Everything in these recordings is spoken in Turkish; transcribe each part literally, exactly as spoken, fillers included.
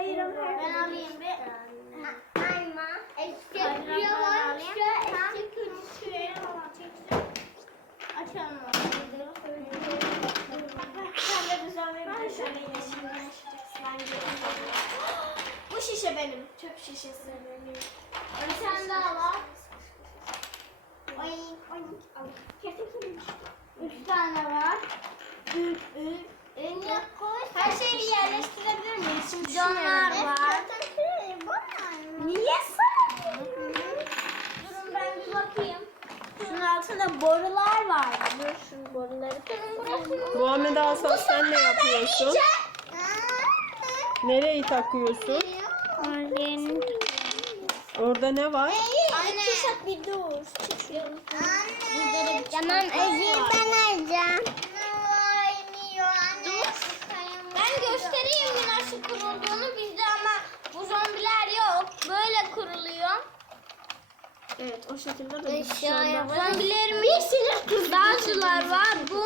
bayram her Ben gün. alayım bir. Ayma. Eski yavaş. Eski küçük. Açalım. Sen de düzen verirsen sen de yine şimdi yaşayacaksın. Ben geliyorum. Bu şişe benim. Çöp şişesi benim. Bir tane daha var. Ay ay al. Kertenkele düştü. Üç tane var. Üç üç. Eline koy. Her şeyi yerleştirebilir miyiz? Şimdi Canlar düşünüyorum. var. Niye sen? Durun ben bir bakayım. Şunun altında borular var. Dur şu boruları takayım. Muhammed Asaf sen ne yapıyorsun? Nereyi takıyorsun? Orada ne var? Anne. Kuşat bir dur. Çıkıyorum. Tamam Ezgi ben alacağım. Ben göstereyim mi nasıl kurulduğunu. Bizde ama bu zombiler yok. Böyle kuruluyor. Evet o şekilde de bir şey olmaz. Zombilerimiz bazılar var. Bu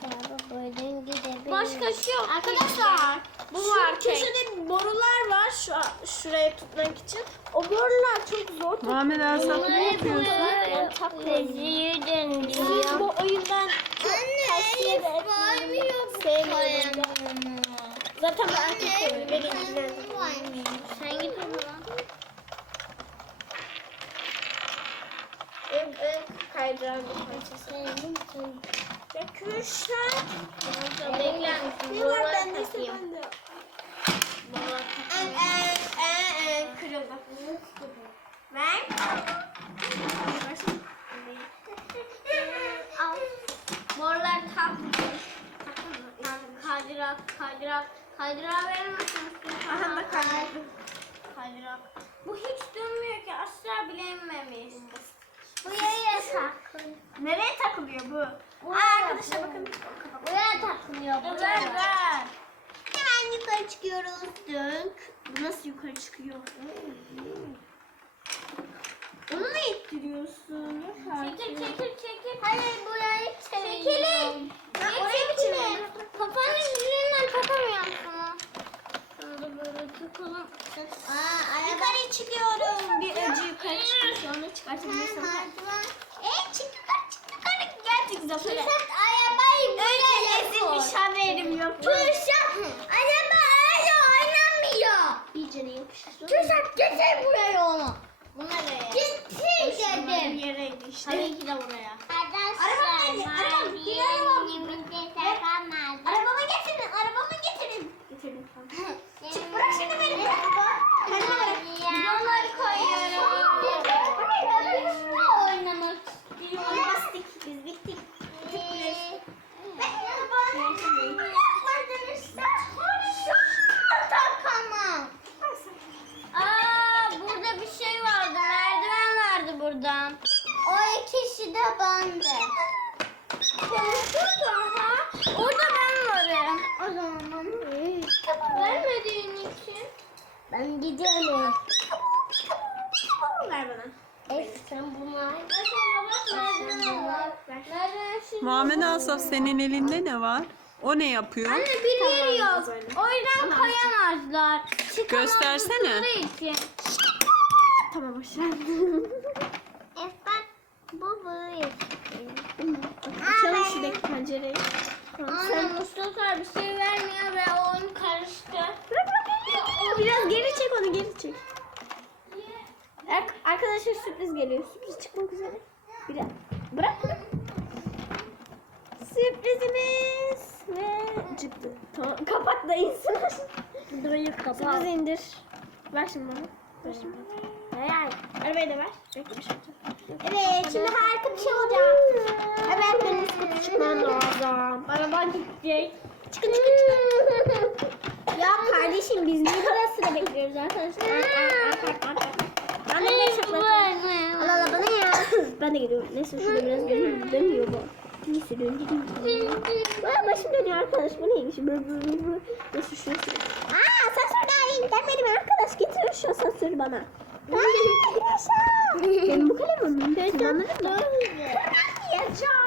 başka şey yok. Arkadaşlar bu şu var tek. köşede borular var şu şuraya tutmak için. O borular çok zor. Muhammed Asaf ne yapıyorsun? Ben takıyorum. Bu o yüzden çok tavsiye de etmiyorum. Sevmiyorum. Zaten ben erkek seviyorum. Beni ilgilendirmiyor. Sen git o zaman. En, en kaydıran bir parçası. Ya Kürşat. Bekler misin? Ne var Boruları bendeyse takayım. ben de. Boruları En en en en kırıldı. Ver. Al. Boruları tak. Kaydırak, kaydırak, kaydırak verir misin? Aha da kaydı. Kaydırak. Bu hiç dönmüyor ki, asla bilinmemiş. Bu yaya tak. Nereye takılıyor bu? Buraya Aa, arkadaşlar bakın. Buraya takılıyor. Ver ver. Hemen yukarı çıkıyoruz. Dök. Bu nasıl yukarı çıkıyor? Onu mu ittiriyorsun? Çekil, çekil, çekil. Hayır burayı Çekilin. çevirin. Ha, Ne oraya mı çekilin? çevirelim? Kafanın yüzünden takamıyorum sana. Sana da böyle takalım. Aa, Yukarı çıkıyorum. Bir önce yukarı çıkıyor. Sonra çıkartabilirsem. Eee çık yukarı çık yukarı. Gerçek zafer. Kürşat arabayı buraya Önce koy. ezilmiş haberim yok. Kürşat araba öyle oynamıyor. İyice ne yapıştırıyor? Kürşat getir buraya onu. Bu nereye? Getir Bir dedim. yereydi işte. Tabii ki de buraya. Arkadaşlar geldi, arabam, bir arabam. maviyelimde takamaz. Arabamı getirin. Arabamı getirin. Getirdim tamam. Çık bırak şimdi beni. Bırak. Kendine bırak. Videoları koyuyorum. Oynamak Hadi bastık. Biz bittik. istiyorum. Takamam. Aa, burada bir şey vardı. Merdiven vardı buradan. O ikisi de bende. Aha, orada ben varım. O zaman Vermediğin için. ben giderim. Ver bana. E sen bunu al. Merdiven var. Merdiven şimdi. Muhammed Asaf senin elinde ne var? O ne yapıyor? Anne bir yeri yok. Tamam, böyle. O yüzden kayamazlar. Göstersene. Çıkamazdıkları için. Tamam aşağı. E bak bu böyle. Açalım şuradaki pencereyi. Tamam, Anne sen Mustafa bir şey vermiyor ve oyun karıştı. bırak bırak. Biraz geri çek onu geri çek. Ar- Arkadaşlar sürpriz geliyor. Sürpriz çıkmak üzere. Biraz bırak. Sürprizimiz ve çıktı. Tamam kapat da insin. Burayı kapat. Sürpriz indir. Ver şimdi bana. Ver şimdi. Hayır. Arabayı da ver. Bekle bir şey olacak. Evet şimdi harika bir şey olacak. Evet benim üst kata çıkmam lazım. Araban gidecek. Çıkın çıkın çıkın. Ya kardeşim biz niye burada sıra bekliyoruz arkadaşlar? Ben de ne şaklatayım. Allah Allah bana ya. Ben de gidiyorum. Neyse şurada biraz dönüyor. Dönüyor bu. Neyse döndüreyim. Aa başım dönüyor arkadaş. Bu neymiş? Böyle böyle böyle. Neyse şuraya sürüyor. Aa asansör daha yeni gelmedi mi arkadaş? Getirin şu asansörü bana. Aa yaşa. Benim bu kalemim. Tırmanırım mı? Tırmanmayacağım.